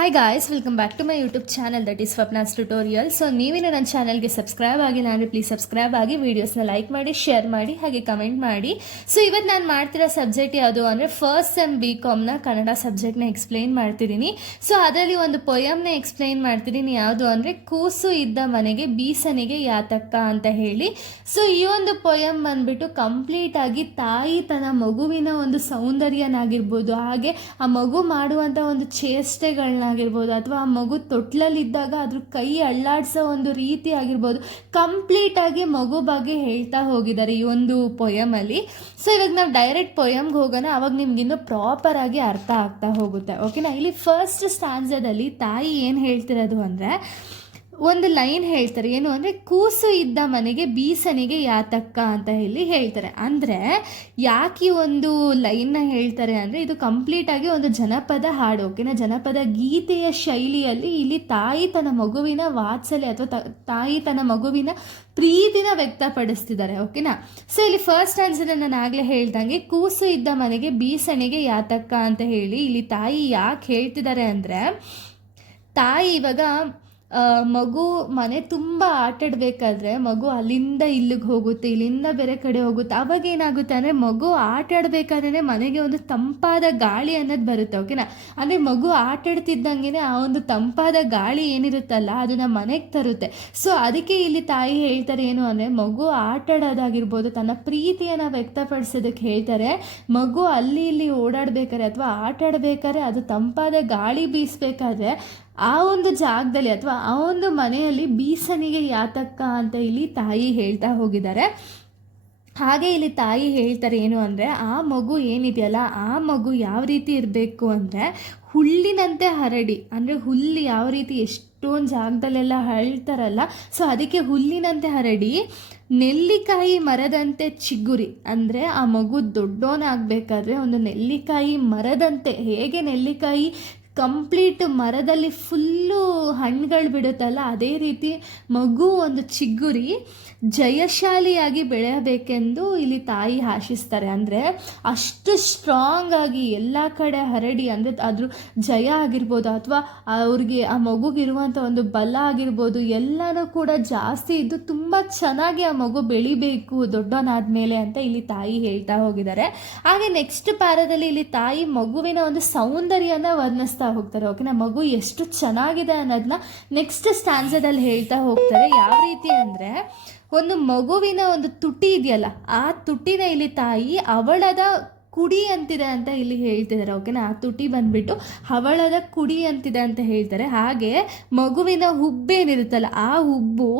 Hi guys, welcome back to my YouTube channel that is Swapna's tutorial. So ನೀವೇನು ನನ್ನ ಚಾನಲ್ಗೆ subscribe ಆಗಿಲ್ಲ ಅಂದರೆ ಪ್ಲೀಸ್ ಸಬ್ಸ್ಕ್ರೈಬ್ ಆಗಿ, ವೀಡಿಯೋಸ್ನ ಲೈಕ್ ಮಾಡಿ, ಶೇರ್ ಮಾಡಿ, ಹಾಗೆ ಕಮೆಂಟ್ ಮಾಡಿ. ಸೊ ಇವತ್ತು ನಾನು ಮಾಡ್ತಿರೋ ಸಬ್ಜೆಕ್ಟ್ ಯಾವುದು ಅಂದರೆ ಫಸ್ಟ್ ಸೆಮ್ BComನ ಕನ್ನಡ ಸಬ್ಜೆಕ್ಟ್ನ ಎಕ್ಸ್ಪ್ಲೈನ್ ಮಾಡ್ತಿದ್ದೀನಿ. ಸೊ ಅದರಲ್ಲಿ ಒಂದು ಪೊಯಮ್ನ ಎಕ್ಸ್ಪ್ಲೈನ್ ಮಾಡ್ತಿದ್ದೀನಿ. ಯಾವುದು ಅಂದರೆ ಕೂಸು ಇದ್ದ ಮನೆಗೆ ಬೀಸನಿಗೆ ಯಾತಕ್ಕ ಅಂತ ಹೇಳಿ. ಸೊ ಈ ಒಂದು ಪೊಯಮ್ ಬಂದ್ಬಿಟ್ಟು ಕಂಪ್ಲೀಟ್ ಆಗಿ ತಾಯಿ ತನ್ನ ಮಗುವಿನ ಒಂದು ಸೌಂದರ್ಯನಾಗಿರ್ಬೋದು, ಹಾಗೆ ಆ ಮಗು ಮಾಡುವಂಥ ಒಂದು ಚೇಷ್ಟೆಗಳನ್ನಾಗಿರ್ಬೋದು, ಅಥವಾ ಆ ಮಗು ತೊಟ್ಲಲ್ಲಿದ್ದಾಗ ಅದ್ರ ಕೈ ಅಳ್ಳಾಡ್ಸೋ ಒಂದು ರೀತಿ ಆಗಿರ್ಬೋದು, ಕಂಪ್ಲೀಟಾಗಿ ಮಗು ಬಗ್ಗೆ ಹೇಳ್ತಾ ಹೋಗಿದ್ದಾರೆ ಈ ಒಂದು ಪೊಯಮಲ್ಲಿ. ಸೊ ಇವಾಗ ನಾವು ಡೈರೆಕ್ಟ್ ಪೊಯಮ್ಗೆ ಹೋಗೋಣ, ಅವಾಗ ನಿಮ್ಗಿನ್ನೂ ಪ್ರಾಪರಾಗಿ ಅರ್ಥ ಆಗ್ತಾ ಹೋಗುತ್ತೆ. ಓಕೆನಾ? ಇಲ್ಲಿ ಫಸ್ಟ್ ಸ್ಟ್ಯಾನ್ಸದಲ್ಲಿ ತಾಯಿ ಏನು ಹೇಳ್ತಿರೋದು ಅಂದರೆ ಒಂದು ಲೈನ್ ಹೇಳ್ತಾರೆ. ಏನು ಅಂದರೆ ಕೂಸು ಇದ್ದ ಮನೆಗೆ ಬೀಸನಿಗೆ ಯಾತಕ್ಕ ಅಂತ ಹೇಳಿ ಹೇಳ್ತಾರೆ. ಅಂದರೆ ಯಾಕೆ ಈ ಒಂದು ಲೈನ್ನ ಹೇಳ್ತಾರೆ ಅಂದರೆ ಇದು ಕಂಪ್ಲೀಟಾಗಿ ಒಂದು ಜನಪದ ಹಾಡು. ಓಕೆನಾ? ಜನಪದ ಗೀತೆಯ ಶೈಲಿಯಲ್ಲಿ ಇಲ್ಲಿ ತಾಯಿ ತನ್ನ ಮಗುವಿನ ವಾತ್ಸಲ್ಯ ಅಥವಾ ತಾಯಿ ತನ್ನ ಮಗುವಿನ ಪ್ರೀತಿನ ವ್ಯಕ್ತಪಡಿಸ್ತಿದ್ದಾರೆ. ಓಕೆನಾ? ಸೊ ಇಲ್ಲಿ ಫಸ್ಟ್ ಆನ್ಸರ್ ನಾನು ಆಗಲೇ ಹೇಳ್ದಂಗೆ ಕೂಸು ಇದ್ದ ಮನೆಗೆ ಬೀಸನಿಗೆ ಯಾತಕ್ಕ ಅಂತ ಹೇಳಿ ಇಲ್ಲಿ ತಾಯಿ ಯಾಕೆ ಹೇಳ್ತಿದ್ದಾರೆ ಅಂದರೆ, ತಾಯಿ ಇವಾಗ ಮಗು ಮನೆ ತುಂಬ ಆಟಾಡಬೇಕಾದ್ರೆ ಮಗು ಅಲ್ಲಿಂದ ಇಲ್ಲಿಗೆ ಹೋಗುತ್ತೆ, ಇಲ್ಲಿಂದ ಬೇರೆ ಕಡೆ ಹೋಗುತ್ತೆ. ಅವಾಗ ಏನಾಗುತ್ತೆ ಅಂದರೆ ಮಗು ಆಟಾಡಬೇಕಾದ್ರೆ ಮನೆಗೆ ಒಂದು ತಂಪಾದ ಗಾಳಿ ಅನ್ನೋದು ಬರುತ್ತೆ. ಓಕೆನಾ? ಅಂದರೆ ಮಗು ಆಟಾಡ್ತಿದ್ದಂಗೆ ಆ ಒಂದು ತಂಪಾದ ಗಾಳಿ ಏನಿರುತ್ತಲ್ಲ ಅದನ್ನು ಮನೆಗೆ ತರುತ್ತೆ. ಸೊ ಅದಕ್ಕೆ ಇಲ್ಲಿ ತಾಯಿ ಹೇಳ್ತಾರೆ ಏನು ಅಂದರೆ, ಮಗು ಆಟಾಡೋದಾಗಿರ್ಬೋದು, ತನ್ನ ಪ್ರೀತಿಯನ್ನು ವ್ಯಕ್ತಪಡಿಸೋದಕ್ಕೆ ಹೇಳ್ತಾರೆ. ಮಗು ಅಲ್ಲಿ ಇಲ್ಲಿ ಓಡಾಡಬೇಕಾದ್ರೆ ಅಥವಾ ಆಟಾಡಬೇಕಾದ್ರೆ ಅದು ತಂಪಾದ ಗಾಳಿ ಬೀಸಬೇಕಾದ್ರೆ ಆ ಒಂದು ಜಾಗದಲ್ಲಿ ಅಥವಾ ಆ ಒಂದು ಮನೆಯಲ್ಲಿ ಬೀಸನಿಗೆ ಯಾತಕ್ಕ ಅಂತ ಇಲ್ಲಿ ತಾಯಿ ಹೇಳ್ತಾ ಹೋಗಿದ್ದಾರೆ. ಹಾಗೆ ಇಲ್ಲಿ ತಾಯಿ ಹೇಳ್ತಾರೆ ಏನು ಅಂದರೆ, ಆ ಮಗು ಏನಿದೆಯಲ್ಲ ಆ ಮಗು ಯಾವ ರೀತಿ ಇರಬೇಕು ಅಂದರೆ ಹುಲ್ಲಿನಂತೆ ಹರಡಿ. ಅಂದರೆ ಹುಲ್ಲು ಯಾವ ರೀತಿ ಎಷ್ಟೊಂದು ಜಾಗದಲ್ಲೆಲ್ಲ ಹರಳ್ತಾರಲ್ಲ, ಸೊ ಅದಕ್ಕೆ ಹುಲ್ಲಿನಂತೆ ಹರಡಿ ನೆಲ್ಲಿಕಾಯಿ ಮರದಂತೆ ಚಿಗುರಿ. ಅಂದರೆ ಆ ಮಗು ದೊಡ್ಡೋನಾಗಬೇಕಾದ್ರೆ ಒಂದು ನೆಲ್ಲಿಕಾಯಿ ಮರದಂತೆ, ಹೇಗೆ ನೆಲ್ಲಿಕಾಯಿ ಕಂಪ್ಲೀಟ್ ಮರದಲ್ಲಿ ಫುಲ್ಲು ಹಣ್ಣುಗಳು ಬಿಡುತ್ತಲ್ಲ ಅದೇ ರೀತಿ ಮಗು ಒಂದು ಚಿಗುರಿ ಜಯಶಾಲಿಯಾಗಿ ಬೆಳೆಯಬೇಕೆಂದು ಇಲ್ಲಿ ತಾಯಿ ಆಶಿಸ್ತಾರೆ. ಅಂದರೆ ಅಷ್ಟು ಸ್ಟ್ರಾಂಗ್ ಆಗಿ ಎಲ್ಲ ಕಡೆ ಹರಡಿ, ಅಂದರೆ ಅದ್ರ ಜಯ ಆಗಿರ್ಬೋದು ಅಥವಾ ಅವ್ರಿಗೆ ಆ ಮಗುಗಿರುವಂಥ ಒಂದು ಬಲ ಆಗಿರ್ಬೋದು ಎಲ್ಲನೂ ಕೂಡ ಜಾಸ್ತಿ ಇದ್ದು ತುಂಬ ಚೆನ್ನಾಗಿ ಆ ಮಗು ಬೆಳಿಬೇಕು ದೊಡ್ಡವನಾದ್ಮೇಲೆ ಅಂತ ಇಲ್ಲಿ ತಾಯಿ ಹೇಳ್ತಾ ಹೋಗಿದ್ದಾರೆ. ಹಾಗೆ ನೆಕ್ಸ್ಟ್ ಪ್ಯಾರದಲ್ಲಿ ಇಲ್ಲಿ ತಾಯಿ ಮಗುವಿನ ಒಂದು ಸೌಂದರ್ಯನ ವರ್ಣಿಸ್ತಾ ಹೋಗ್ತಾರೆ. ಓಕೆನಾ? ಮಗು ಎಷ್ಟು ಚೆನ್ನಾಗಿದೆ ಅನ್ನೋದನ್ನ ನೆಕ್ಸ್ಟ್ ಸ್ಟ್ಯಾನ್ಸದಲ್ಲಿ ಹೇಳ್ತಾ ಹೋಗ್ತಾರೆ. ಯಾವ ರೀತಿ ಅಂದರೆ, ಒಂದು ಮಗುವಿನ ಒಂದು ತುಟಿ ಇದೆಯಲ್ಲ ಆ ತುಟಿನ ಇಲ್ಲಿ ತಾಯಿ ಅವಳದ ಕುಡಿ ಅಂತಿದೆ ಅಂತ ಇಲ್ಲಿ ಹೇಳ್ತಿದ್ದಾರೆ. ಓಕೆನಾ? ಆ ತುಟಿ ಬಂದ್ಬಿಟ್ಟು ಹವಳದ ಕುಡಿ ಅಂತಿದೆ ಅಂತ ಹೇಳ್ತಾರೆ. ಹಾಗೆ ಮಗುವಿನ ಹುಬ್ಬೇನಿರುತ್ತಲ್ಲ ಆ ಹುಬ್ಬು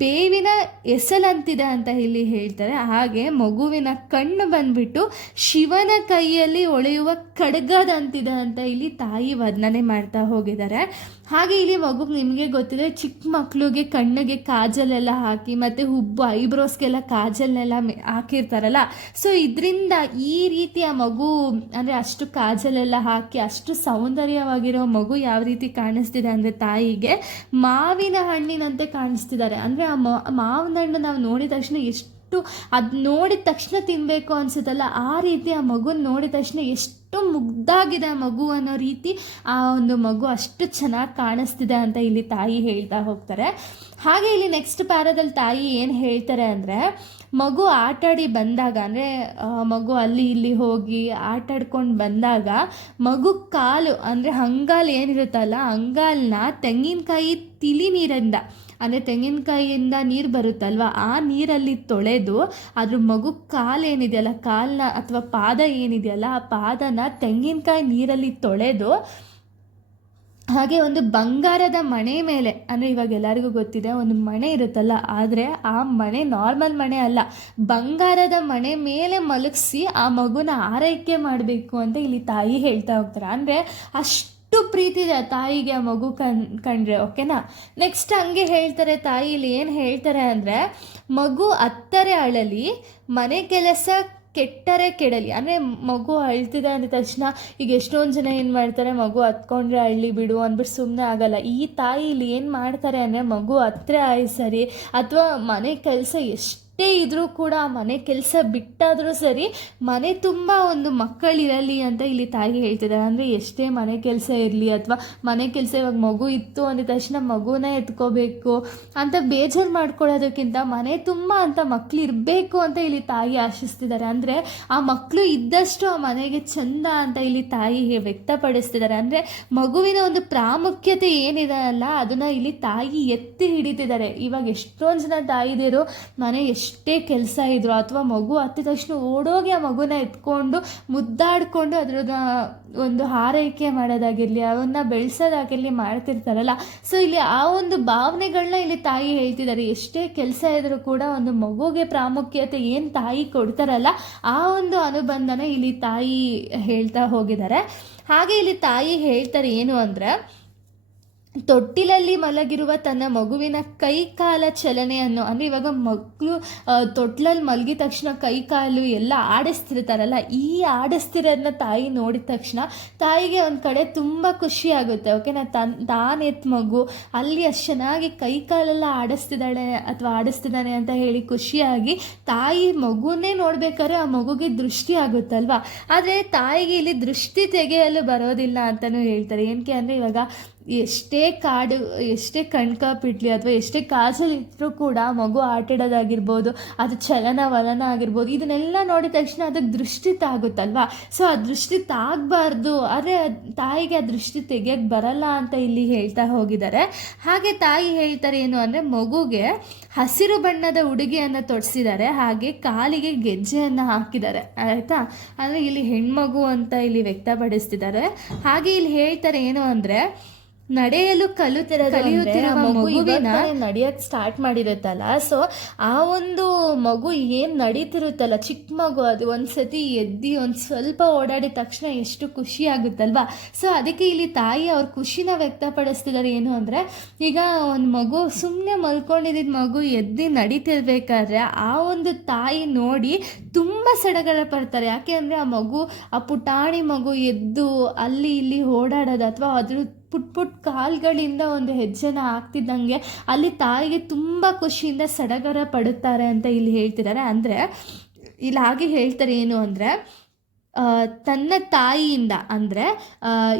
ಬೇವಿನ ಎಸಲಂತಿದೆ ಅಂತ ಇಲ್ಲಿ ಹೇಳ್ತಾರೆ. ಹಾಗೆ ಮಗುವಿನ ಕಣ್ಣು ಬಂದ್ಬಿಟ್ಟು ಶಿವನ ಕೈಯಲ್ಲಿ ಹೊಳೆಯುವ ಖಡ್ಗದಂತಿದೆ ಅಂತ ಇಲ್ಲಿ ತಾಯಿ ವರ್ಣನೆ ಮಾಡ್ತಾ ಹೋಗಿದ್ದಾರೆ. ಹಾಗೆ ಇಲ್ಲಿ ಮಗು ನಿಮಗೆ ಗೊತ್ತಿದೆ, ಚಿಕ್ಕ ಮಕ್ಕಳಿಗೆ ಕಣ್ಣಿಗೆ ಕಾಜಲೆಲ್ಲ ಹಾಕಿ ಮತ್ತು ಹುಬ್ಬು ಐಬ್ರೋಸ್ಗೆಲ್ಲ ಕಾಜಲ್ನೆಲ್ಲ ಹಾಕಿರ್ತಾರಲ್ಲ, ಸೊ ಇದರಿಂದ ಈ ರೀತಿಯ ಮಗು ಅಂದರೆ ಅಷ್ಟು ಕಾಜಲೆಲ್ಲ ಹಾಕಿ ಅಷ್ಟು ಸೌಂದರ್ಯವಾಗಿರೋ ಮಗು ಯಾವ ರೀತಿ ಕಾಣಿಸ್ತಿದೆ ಅಂದರೆ ತಾಯಿಗೆ ಮಾವಿನ ಹಣ್ಣಿನಂತೆ ಕಾಣಿಸ್ತಿದ್ದಾರೆ. ಅಂದರೆ ಆ ಮಾವಿನ ಹಣ್ಣು ನಾವು ನೋಡಿದ ತಕ್ಷಣ ಎಷ್ಟು ಅದು ನೋಡಿದ ತಕ್ಷಣ ತಿನ್ನಬೇಕು ಅನಿಸುತ್ತಲ್ಲ, ಆ ರೀತಿ ಆ ಮಗುನ ನೋಡಿದ ತಕ್ಷಣ ಎಷ್ಟು ಮುಗ್ಧಾಗಿದೆ ಆ ಮಗು ಅನ್ನೋ ರೀತಿ ಆ ಒಂದು ಮಗು ಅಷ್ಟು ಚೆನ್ನಾಗಿ ಕಾಣಿಸ್ತಿದೆ ಅಂತ ಇಲ್ಲಿ ತಾಯಿ ಹೇಳ್ತಾ ಹೋಗ್ತಾರೆ. ಹಾಗೆ ಇಲ್ಲಿ ನೆಕ್ಸ್ಟ್ ಪ್ಯಾರದಲ್ಲಿ ತಾಯಿ ಏನು ಹೇಳ್ತಾರೆ ಅಂದರೆ, ಮಗು ಆಟಾಡಿ ಬಂದಾಗ, ಅಂದರೆ ಮಗು ಅಲ್ಲಿ ಇಲ್ಲಿ ಹೋಗಿ ಆಟಾಡ್ಕೊಂಡು ಬಂದಾಗ ಮಗು ಕಾಲು ಅಂದರೆ ಅಂಗಾಲು ಏನಿರುತ್ತಲ್ಲ ಅಂಗಾಲನ್ನ ತೆಂಗಿನಕಾಯಿ ತಿಳಿ ನೀರಿಂದ, ಅಂದರೆ ತೆಂಗಿನಕಾಯಿಯಿಂದ ನೀರು ಬರುತ್ತಲ್ವ ಆ ನೀರಲ್ಲಿ ತೊಳೆದು ಅದ್ರ ಮಗು ಕಾಲೇನಿದೆಯಲ್ಲ ಕಾಲನ್ನ ಅಥವಾ ಪಾದ ಏನಿದೆಯಲ್ಲ ಆ ಪಾದನ ತೆಂಗಿನಕಾಯಿ ನೀರಲ್ಲಿ ತೊಳೆದು ಹಾಗೆ ಒಂದು ಬಂಗಾರದ ಮಣೆ ಮೇಲೆ, ಅಂದರೆ ಇವಾಗ ಎಲ್ಲರಿಗೂ ಗೊತ್ತಿದೆ ಒಂದು ಮಣೆ ಇರುತ್ತಲ್ಲ, ಆದರೆ ಆ ಮಣೆ ನಾರ್ಮಲ್ ಮಣೆ ಅಲ್ಲ, ಬಂಗಾರದ ಮಣೆ ಮೇಲೆ ಮಲಗಿಸಿ ಆ ಮಗುನ ಆರೈಕೆ ಮಾಡಬೇಕು ಅಂತ ಇಲ್ಲಿ ತಾಯಿ ಹೇಳ್ತಾ ಹೋಗ್ತಾರೆ. ಅಂದರೆ ಅಷ್ಟು ಪ್ರೀತಿ ಇದೆ ತಾಯಿಗೆ ಆ ಮಗು ಕಂಡ್ರೆ. ಓಕೆನಾ? ನೆಕ್ಸ್ಟ್ ಹಂಗೆ ಹೇಳ್ತಾರೆ ತಾಯಿ ಇಲ್ಲಿ ಏನು ಹೇಳ್ತಾರೆ ಅಂದರೆ, ಮಗು ಅತ್ತರೆ ಅಳಲಿ ಮನೆ ಕೆಲಸ ಕೆಟ್ಟರೆ ಕೆಡಲಿ. ಅಂದರೆ ಮಗು ಅಳ್ತಿದೆ ಅಂದ ತಕ್ಷಣ ಈಗ ಎಷ್ಟೊಂದು ಜನ ಏನು ಮಾಡ್ತಾರೆ, ಮಗು ಹತ್ಕೊಂಡ್ರೆ ಅಳ್ಳಿ ಬಿಡು ಅಂದ್ಬಿಟ್ಟು ಸುಮ್ಮನೆ ಆಗಲ್ಲ. ಈ ತಾಯಿ ಇಲ್ಲಿ ಏನು ಮಾಡ್ತಾರೆ ಅಂದರೆ, ಮಗು ಹತ್ರ ಆಯ್ಸರಿ ಅಥವಾ ಮನೆ ಕೆಲಸ ಎಷ್ಟು ಎಷ್ಟೇ ಇದ್ರೂ ಕೂಡ ಮನೆ ಕೆಲಸ ಬಿಟ್ಟಾದರೂ ಸರಿ ಮನೆ ತುಂಬ ಒಂದು ಮಕ್ಕಳಿರಲಿ ಅಂತ ಇಲ್ಲಿ ತಾಯಿ ಹೇಳ್ತಿದ್ದಾರೆ. ಅಂದರೆ ಎಷ್ಟೇ ಮನೆ ಕೆಲಸ ಇರಲಿ ಅಥವಾ ಮನೆ ಕೆಲಸ ಇವಾಗ ಮಗು ಇತ್ತು ಅಂದ ತಕ್ಷಣ ಮಗುನ ಎತ್ಕೋಬೇಕು ಅಂತ ಬೇಜಾರು ಮಾಡ್ಕೊಳ್ಳೋದಕ್ಕಿಂತ ಮನೆ ತುಂಬ ಅಂತ ಮಕ್ಕಳು ಇರಬೇಕು ಅಂತ ಇಲ್ಲಿ ತಾಯಿ ಆಶಿಸ್ತಿದ್ದಾರೆ. ಅಂದರೆ ಆ ಮಕ್ಕಳು ಇದ್ದಷ್ಟು ಆ ಮನೆಗೆ ಚಂದ ಅಂತ ಇಲ್ಲಿ ತಾಯಿ ವ್ಯಕ್ತಪಡಿಸ್ತಿದ್ದಾರೆ. ಅಂದರೆ ಮಗುವಿನ ಒಂದು ಪ್ರಾಮುಖ್ಯತೆ ಏನಿದೆ ಅಲ್ಲ ಅದನ್ನು ಇಲ್ಲಿ ತಾಯಿ ಎತ್ತಿ ಹಿಡಿತಿದ್ದಾರೆ. ಇವಾಗ ಎಷ್ಟೊಂದು ಜನ ತಾಯಿದಿರು ಮನೆ ಎಷ್ಟೇ ಕೆಲಸ ಇದ್ರು ಅಥವಾ ಮಗು ಹತ್ತಿದ ತಕ್ಷಣ ಓಡೋಗಿ ಆ ಮಗುನ ಎತ್ಕೊಂಡು ಮುದ್ದಾಡಿಕೊಂಡು ಅದ್ರದ್ದು ಒಂದು ಆರೈಕೆ ಮಾಡೋದಾಗಿರಲಿ ಅವನ್ನ ಬೆಳೆಸೋದಾಗಿರಲಿ ಮಾಡ್ತಿರ್ತಾರಲ್ಲ. ಸೊ ಇಲ್ಲಿ ಆ ಒಂದು ಭಾವನೆಗಳನ್ನ ಇಲ್ಲಿ ತಾಯಿ ಹೇಳ್ತಿದ್ದಾರೆ. ಎಷ್ಟೇ ಕೆಲಸ ಇದ್ರೂ ಕೂಡ ಒಂದು ಮಗುಗೆ ಪ್ರಾಮುಖ್ಯತೆ ಏನು ತಾಯಿ ಕೊಡ್ತಾರಲ್ಲ ಆ ಒಂದು ಅನುಬಂಧನ ಇಲ್ಲಿ ತಾಯಿ ಹೇಳ್ತಾ ಹೋಗಿದ್ದಾರೆ. ಹಾಗೆ ಇಲ್ಲಿ ತಾಯಿ ಹೇಳ್ತಾರೆ ಏನು ಅಂದರೆ, ತೊಟ್ಟಿಲಲ್ಲಿ ಮಲಗಿರುವ ತನ್ನ ಮಗುವಿನ ಕೈ ಕಾಲ ಚಲನೆಯನ್ನು, ಅಂದರೆ ಇವಾಗ ಮಕ್ಕಳು ತೊಟ್ಲಲ್ಲಿ ಮಲಗಿದ ತಕ್ಷಣ ಕೈ ಕಾಲು ಎಲ್ಲ ಆಡಿಸ್ತಿರ್ತಾರಲ್ಲ, ಈ ಆಡಿಸ್ತಿರೋದನ್ನ ತಾಯಿ ನೋಡಿದ ತಕ್ಷಣ ತಾಯಿಗೆ ಒಂದು ಕಡೆ ತುಂಬ ಖುಷಿ ಆಗುತ್ತೆ. ಓಕೆನಾ, ತಾನೆತ್ ಮಗು ಅಲ್ಲಿ ಅಷ್ಟು ಚೆನ್ನಾಗಿ ಕೈ ಕಾಲೆಲ್ಲ ಆಡಿಸ್ತಿದ್ದಾಳೆ ಅಥವಾ ಆಡಿಸ್ತಿದ್ದಾನೆ ಅಂತ ಹೇಳಿ ಖುಷಿಯಾಗಿ ತಾಯಿ ಮಗುನೇ ನೋಡ್ಬೇಕಾದ್ರೆ ಆ ಮಗುಗೆ ದೃಷ್ಟಿ ಆಗುತ್ತಲ್ವಾ. ಆದರೆ ತಾಯಿಗೆ ಇಲ್ಲಿ ದೃಷ್ಟಿ ತೆಗೆಯಲು ಬರೋದಿಲ್ಲ ಅಂತಲೂ ಹೇಳ್ತಾರೆ. ಏನಕ್ಕೆ ಅಂದರೆ ಇವಾಗ ಎಷ್ಟೇ ಕಣ್ಕಾಪಿಡ್ಲಿ ಅಥವಾ ಎಷ್ಟೇ ಕಾಜಲಿದ್ರೂ ಕೂಡ ಮಗು ಆಟಾಡೋದಾಗಿರ್ಬೋದು, ಅದು ಚಲನವಲನ ಆಗಿರ್ಬೋದು, ಇದನ್ನೆಲ್ಲ ನೋಡಿದ ತಕ್ಷಣ ಅದಕ್ಕೆ ದೃಷ್ಟಿ ತಾಗುತ್ತಲ್ವ. ಸೊ ಆ ದೃಷ್ಟಿ ತಾಗಬಾರ್ದು, ಆದರೆ ತಾಯಿಗೆ ಆ ದೃಷ್ಟಿ ತೆಗಿಯೋಕ್ಕೆ ಬರಲ್ಲ ಅಂತ ಇಲ್ಲಿ ಹೇಳ್ತಾ ಹೋಗಿದ್ದಾರೆ. ಹಾಗೆ ತಾಯಿ ಹೇಳ್ತಾರೆ ಏನು ಅಂದರೆ, ಮಗುಗೆ ಹಸಿರು ಬಣ್ಣದ ಉಡುಗೆಯನ್ನು ತೊಡಿಸಿದ್ದಾರೆ, ಹಾಗೆ ಕಾಲಿಗೆ ಗೆಜ್ಜೆಯನ್ನು ಹಾಕಿದ್ದಾರೆ. ಆಯಿತಾ, ಅಂದರೆ ಇಲ್ಲಿ ಹೆಣ್ಮಗು ಅಂತ ಇಲ್ಲಿ ವ್ಯಕ್ತಪಡಿಸ್ತಿದ್ದಾರೆ. ಹಾಗೆ ಇಲ್ಲಿ ಹೇಳ್ತಾರೆ ಏನು ಅಂದರೆ, ನಡೆಯಲು ಕಲಿಯುತ್ತಿರುವ ಮಗುವಿನ ನಡೆಯೋಕ್ಕೆ ಸ್ಟಾರ್ಟ್ ಮಾಡಿರುತ್ತಲ್ಲ, ಸೊ ಆ ಒಂದು ಮಗು ಏನು ನಡೀತಿರುತ್ತಲ್ಲ ಚಿಕ್ಕ ಮಗು, ಅದು ಒಂದು ಸತಿ ಎದ್ದು ಒಂದು ಸ್ವಲ್ಪ ಓಡಾಡಿದ ತಕ್ಷಣ ಎಷ್ಟು ಖುಷಿ ಆಗುತ್ತಲ್ವಾ. ಸೊ ಅದಕ್ಕೆ ಇಲ್ಲಿ ತಾಯಿ ಅವ್ರ ಖುಷಿನ ವ್ಯಕ್ತಪಡಿಸ್ತಿದ್ದಾರೆ. ಏನು ಅಂದರೆ, ಈಗ ಒಂದು ಮಗು ಸುಮ್ಮನೆ ಮಲ್ಕೊಂಡಿದ್ದ ಮಗು ಎದ್ದು ನಡೀತಿರ್ಬೇಕಾದ್ರೆ ಆ ಒಂದು ತಾಯಿ ನೋಡಿ ತುಂಬ ಸಡಗರ ಪಡ್ತಾರೆ. ಯಾಕೆ ಅಂದರೆ ಆ ಮಗು, ಆ ಪುಟಾಣಿ ಮಗು ಎದ್ದು ಅಲ್ಲಿ ಇಲ್ಲಿ ಓಡಾಡೋದು ಅಥವಾ ಅದ್ರ ಪುಟ್ ಕಾಲ್ಗಳಿಂದ ಒಂದು ಹೆಜ್ಜೆನ ಹಾಕ್ತಿದ್ದಂಗೆ ಅಲ್ಲಿ ತಾಯಿಗೆ ತುಂಬ ಖುಷಿಯಿಂದ ಸಡಗರ ಪಡುತ್ತಾರೆ ಅಂತ ಇಲ್ಲಿ ಹೇಳ್ತಿದ್ದಾರೆ. ಅಂದರೆ ಇಲ್ಲಿ ಹಾಗೆ ಹೇಳ್ತಾರೆ ಏನು ಅಂದರೆ, ತನ್ನ ತಾಯಿಯಿಂದ, ಅಂದರೆ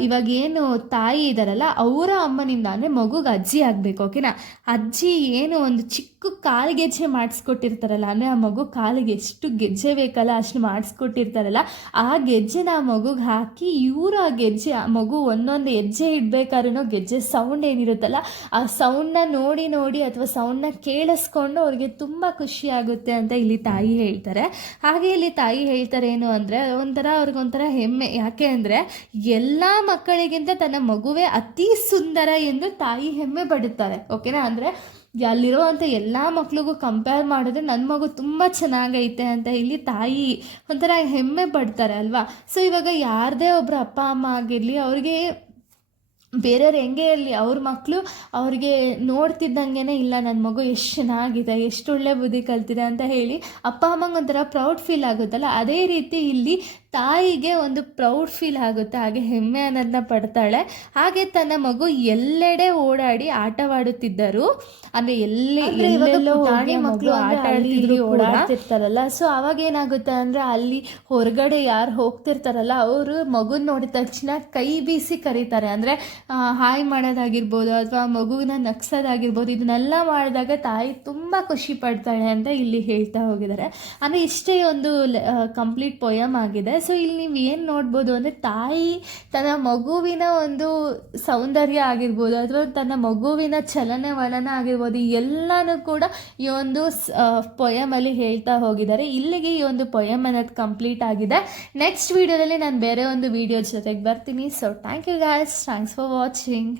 ಇವಾಗೇನು ತಾಯಿ ಇದ್ದಾರಲ್ಲ ಅವರ ಅಮ್ಮನಿಂದ, ಅಂದರೆ ಮಗುಗೆ ಅಜ್ಜಿ ಆಗಬೇಕು. ಓಕೆನಾ, ಅಜ್ಜಿ ಏನು ಒಂದು ಚಿಕ್ಕ ಕಾಲು ಗೆಜ್ಜೆ ಮಾಡಿಸ್ಕೊಟ್ಟಿರ್ತಾರಲ್ಲ, ಅಂದರೆ ಆ ಮಗು ಕಾಲಿಗೆ ಎಷ್ಟು ಗೆಜ್ಜೆ ಬೇಕಲ್ಲ ಅಷ್ಟು ಮಾಡಿಸ್ಕೊಟ್ಟಿರ್ತಾರಲ್ಲ, ಆ ಗೆಜ್ಜೆನ ಆ ಮಗುಗೆ ಹಾಕಿ ಇವರು ಆ ಗೆಜ್ಜೆ, ಆ ಮಗು ಒಂದೊಂದು ಹೆಜ್ಜೆ ಇಡಬೇಕಾದ್ರೂ ಗೆಜ್ಜೆ ಸೌಂಡ್ ಏನಿರುತ್ತಲ್ಲ ಆ ಸೌಂಡನ್ನ ನೋಡಿ ಅಥವಾ ಸೌಂಡನ್ನ ಕೇಳಿಸ್ಕೊಂಡು ಅವ್ರಿಗೆ ತುಂಬ ಖುಷಿ ಆಗುತ್ತೆ ಅಂತ ಇಲ್ಲಿ ತಾಯಿ ಹೇಳ್ತಾರೆ. ಹಾಗೆ ಇಲ್ಲಿ ತಾಯಿ ಹೇಳ್ತಾರೆ ಏನು ಅಂದರೆ, ಅವ್ರಿಗೊಂಥರ ಹೆಮ್ಮೆ. ಯಾಕೆ ಅಂದರೆ ಎಲ್ಲ ಮಕ್ಕಳಿಗಿಂತ ತನ್ನ ಮಗುವೇ ಅತಿ ಸುಂದರ ಎಂದು ತಾಯಿ ಹೆಮ್ಮೆ ಪಡುತ್ತಾರೆ. ಓಕೆನಾ, ಅಂದರೆ ಅಲ್ಲಿರುವಂಥ ಎಲ್ಲ ಮಕ್ಳಿಗೂ ಕಂಪೇರ್ ಮಾಡಿದ್ರೆ ನನ್ನ ಮಗು ತುಂಬ ಚೆನ್ನಾಗೈತೆ ಅಂತ ಇಲ್ಲಿ ತಾಯಿ ಒಂಥರ ಹೆಮ್ಮೆ ಪಡ್ತಾರೆ ಅಲ್ವಾ. ಸೊ ಇವಾಗ ಯಾರದೇ ಒಬ್ಬರು ಅಪ್ಪ ಅಮ್ಮ ಆಗಿರಲಿ, ಅವ್ರಿಗೆ ಬೇರೆಯವ್ರು ಹೆಂಗೆ ಇರಲಿ, ಅವ್ರ ಮಕ್ಕಳು ಅವ್ರಿಗೆ ನೋಡ್ತಿದ್ದಂಗೆ ಇಲ್ಲ ನನ್ನ ಮಗು ಎಷ್ಟು ಚೆನ್ನಾಗಿದೆ, ಎಷ್ಟು ಒಳ್ಳೆ ಬುದ್ಧಿ ಕಲ್ತಿದೆ ಅಂತ ಹೇಳಿ ಅಪ್ಪ ಅಮ್ಮಂಗೆ ಒಂಥರ ಪ್ರೌಡ್ ಫೀಲ್ ಆಗುತ್ತಲ್ಲ, ಅದೇ ರೀತಿ ಇಲ್ಲಿ ತಾಯಿಗೆ ಒಂದು ಪ್ರೌಡ್ ಫೀಲ್ ಆಗುತ್ತೆ, ಹಾಗೆ ಹೆಮ್ಮೆ ಅನ್ನೋದನ್ನ ಪಡ್ತಾಳೆ. ಹಾಗೆ ತನ್ನ ಮಗು ಎಲ್ಲೆಡೆ ಓಡಾಡಿ ಆಟವಾಡುತ್ತಿದ್ದರು, ಅಂದರೆ ಎಲ್ಲೆಲ್ಲೋ ಮಕ್ಕಳು ಆಟ ಆಡ್ತಿದ್ರು ಓಡಾಡ್ತಿರ್ತಾರಲ್ಲ. ಸೊ ಅವಾಗ ಏನಾಗುತ್ತೆ ಅಂದರೆ, ಅಲ್ಲಿ ಹೊರಗಡೆ ಯಾರು ಹೋಗ್ತಿರ್ತಾರಲ್ಲ ಅವರು ಮಗುನ ನೋಡಿದ ತಕ್ಷಣ ಕೈ ಬೀಸಿ ಕರೀತಾರೆ. ಅಂದರೆ ಹಾಯ್ ಮಾಡೋದಾಗಿರ್ಬೋದು ಅಥವಾ ಮಗುವಿನ ನಗ್ಸೋದಾಗಿರ್ಬೋದು, ಇದನ್ನೆಲ್ಲ ಮಾಡಿದಾಗ ತಾಯಿ ತುಂಬ ಖುಷಿ ಪಡ್ತಾಳೆ ಅಂತ ಇಲ್ಲಿ ಹೇಳ್ತಾ ಹೋಗಿದ್ದಾರೆ. ಅಂದರೆ ಇಷ್ಟೇ ಒಂದು ಕಂಪ್ಲೀಟ್ ಪೊಯಮ್ ಆಗಿದೆ. ಸೊ ಇಲ್ಲಿ ನೀವು ಏನು ನೋಡ್ಬೋದು ಅಂದರೆ, ತಾಯಿ ತನ್ನ ಮಗುವಿನ ಒಂದು ಸೌಂದರ್ಯ ಆಗಿರ್ಬೋದು ಅಥವಾ ತನ್ನ ಮಗುವಿನ ಚಲನವಲನ ಆಗಿರ್ಬೋದು ಎಲ್ಲನೂ ಕೂಡ ಈ ಒಂದು ಪೊಯಮಲ್ಲಿ ಹೇಳ್ತಾ ಹೋಗಿದ್ದಾರೆ. ಇಲ್ಲಿಗೆ ಈ ಒಂದು ಪೊಯಮ್ ಅನ್ನೋದು ಕಂಪ್ಲೀಟ್ ಆಗಿದೆ. ನೆಕ್ಸ್ಟ್ ವಿಡಿಯೋದಲ್ಲಿ ನಾನು ಬೇರೆ ಒಂದು ವಿಡಿಯೋ ಜೊತೆಗೆ ಬರ್ತೀನಿ. So thank you guys, thanks for watching.